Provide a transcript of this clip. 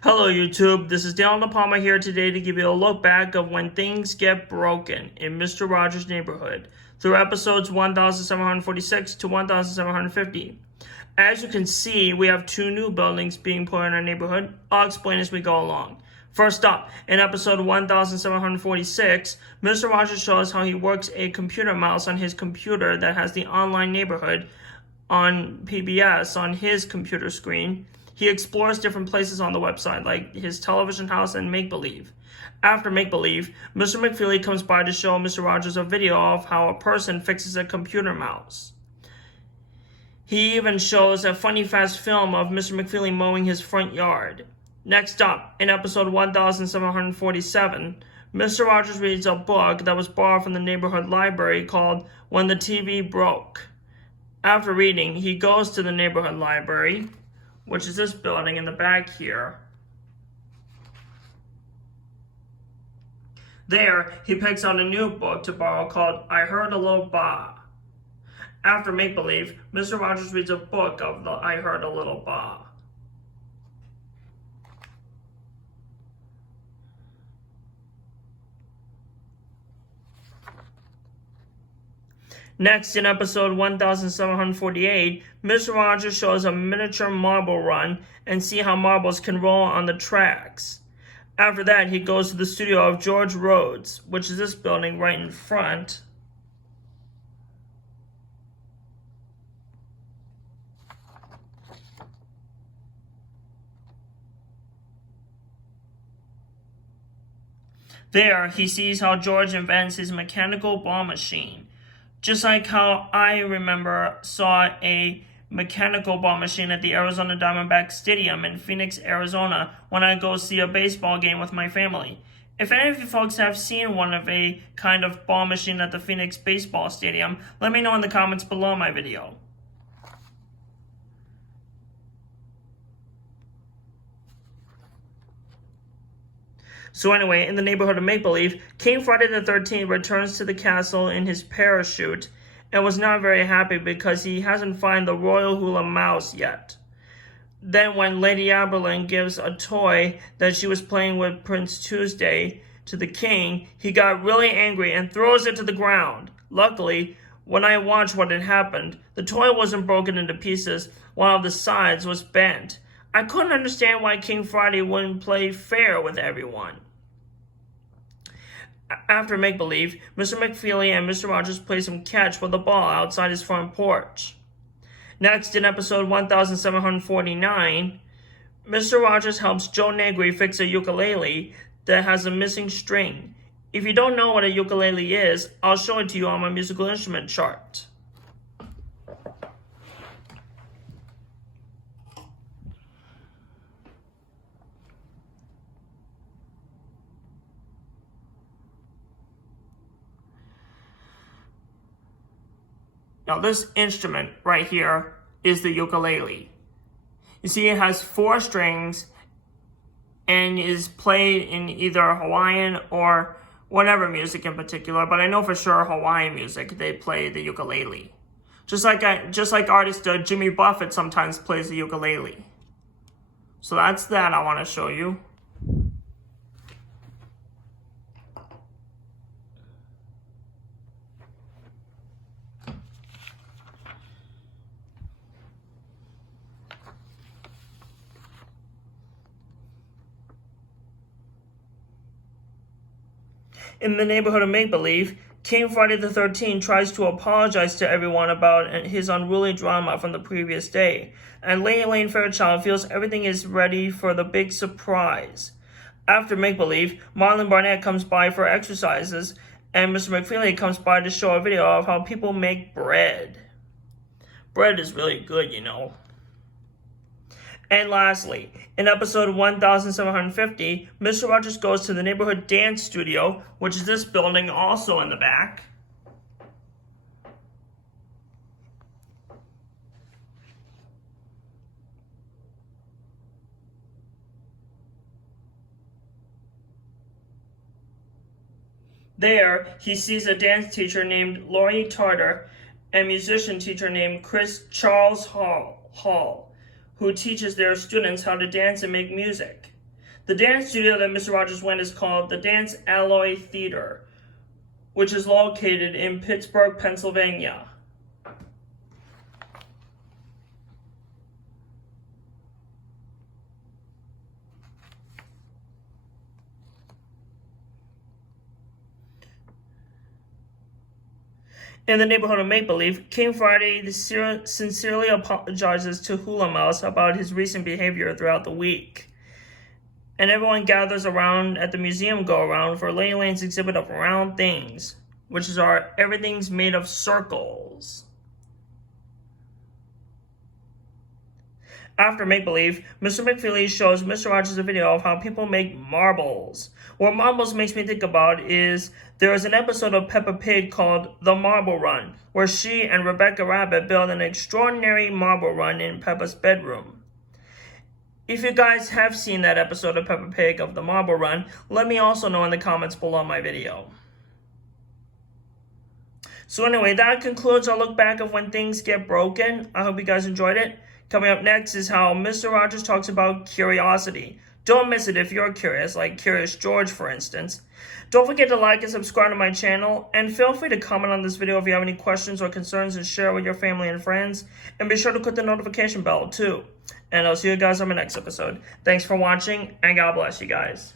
Hello YouTube, this is Daniel De Palma here today to give you a look back of when things get broken in Mr. Rogers' Neighborhood through episodes 1746 to 1750. As you can see, we have two new buildings being put in our neighborhood. I'll explain as we go along. First up, in episode 1746, Mr. Rogers shows how he works a computer mouse on his computer that has the online neighborhood on PBS on his computer screen. He explores different places on the website, like his television house and Make-Believe. After Make-Believe, Mr. McFeely comes by to show Mr. Rogers a video of how a person fixes a computer mouse. He even shows a funny fast film of Mr. McFeely mowing his front yard. Next up, in episode 1747, Mr. Rogers reads a book that was borrowed from the neighborhood library called When the TV Broke. After reading, he goes to the neighborhood library, which is this building in the back here. There, he picks out a new book to borrow called I Heard a Little Ba. After Make-Believe, Mr. Rogers reads a book of the I Heard a Little Ba. Next, in episode 1748, Mr. Rogers shows a miniature marble run and see how marbles can roll on the tracks. After that, he goes to the studio of George Rhodes, which is this building right in front. There, he sees how George invents his mechanical ball machine. Just like how I saw a mechanical ball machine at the Arizona Diamondbacks Stadium in Phoenix, Arizona, when I go see a baseball game with my family. If any of you folks have seen one of a kind of ball machine at the Phoenix Baseball Stadium, let me know in the comments below my video. So anyway, in the neighborhood of Make-Believe, King Friday the 13th returns to the castle in his parachute and was not very happy because he hasn't found the Royal Hula Mouse yet. Then when Lady Aberlin gives a toy that she was playing with Prince Tuesday to the king, he got really angry and throws it to the ground. Luckily, when I watched what had happened, the toy wasn't broken into pieces, one of the sides was bent. I couldn't understand why King Friday wouldn't play fair with everyone. After Make-Believe, Mr. McFeely and Mr. Rogers play some catch with a ball outside his front porch. Next, in episode 1749, Mr. Rogers helps Joe Negri fix a ukulele that has a missing string. If you don't know what a ukulele is, I'll show it to you on my musical instrument chart. Now this instrument right here is the ukulele. You see it has 4 strings and is played in either Hawaiian or whatever music in particular, but I know for sure Hawaiian music they play the ukulele. Just like artist Jimmy Buffett sometimes plays the ukulele. So that's that I want to show you. In the neighborhood of Make-Believe, King Friday the 13th tries to apologize to everyone about his unruly drama from the previous day, and Lady Elaine Fairchild feels everything is ready for the big surprise. After Make-Believe, Marlon Barnett comes by for exercises, and Mr. McFeely comes by to show a video of how people make bread. Bread is really good, you know. And lastly, in episode 1750, Mr. Rogers goes to the neighborhood dance studio, which is this building also in the back. There, he sees a dance teacher named Laurie Tarter and musician teacher named Charles Hall, who teaches their students how to dance and make music. The dance studio that Mr. Rogers went is called the Dance Alloy Theater, which is located in Pittsburgh, Pennsylvania. In the neighborhood of Make-Believe, King Friday sincerely apologizes to Hula Mouse about his recent behavior throughout the week. And everyone gathers around at the museum go-around for Lady Lane's exhibit of round things, which is our everything's made of circles. After Make-Believe, Mr. McFeely shows Mr. Rogers a video of how people make marbles. What marbles makes me think about is there is an episode of Peppa Pig called The Marble Run, where she and Rebecca Rabbit build an extraordinary marble run in Peppa's bedroom. If you guys have seen that episode of Peppa Pig of The Marble Run, let me also know in the comments below my video. So anyway, that concludes our look back of when things get broken. I hope you guys enjoyed it. Coming up next is how Mr. Rogers talks about curiosity. Don't miss it if you're curious, like Curious George, for instance. Don't forget to like and subscribe to my channel, and feel free to comment on this video if you have any questions or concerns and share with your family and friends. And be sure to click the notification bell, too. And I'll see you guys on my next episode. Thanks for watching, and God bless you guys.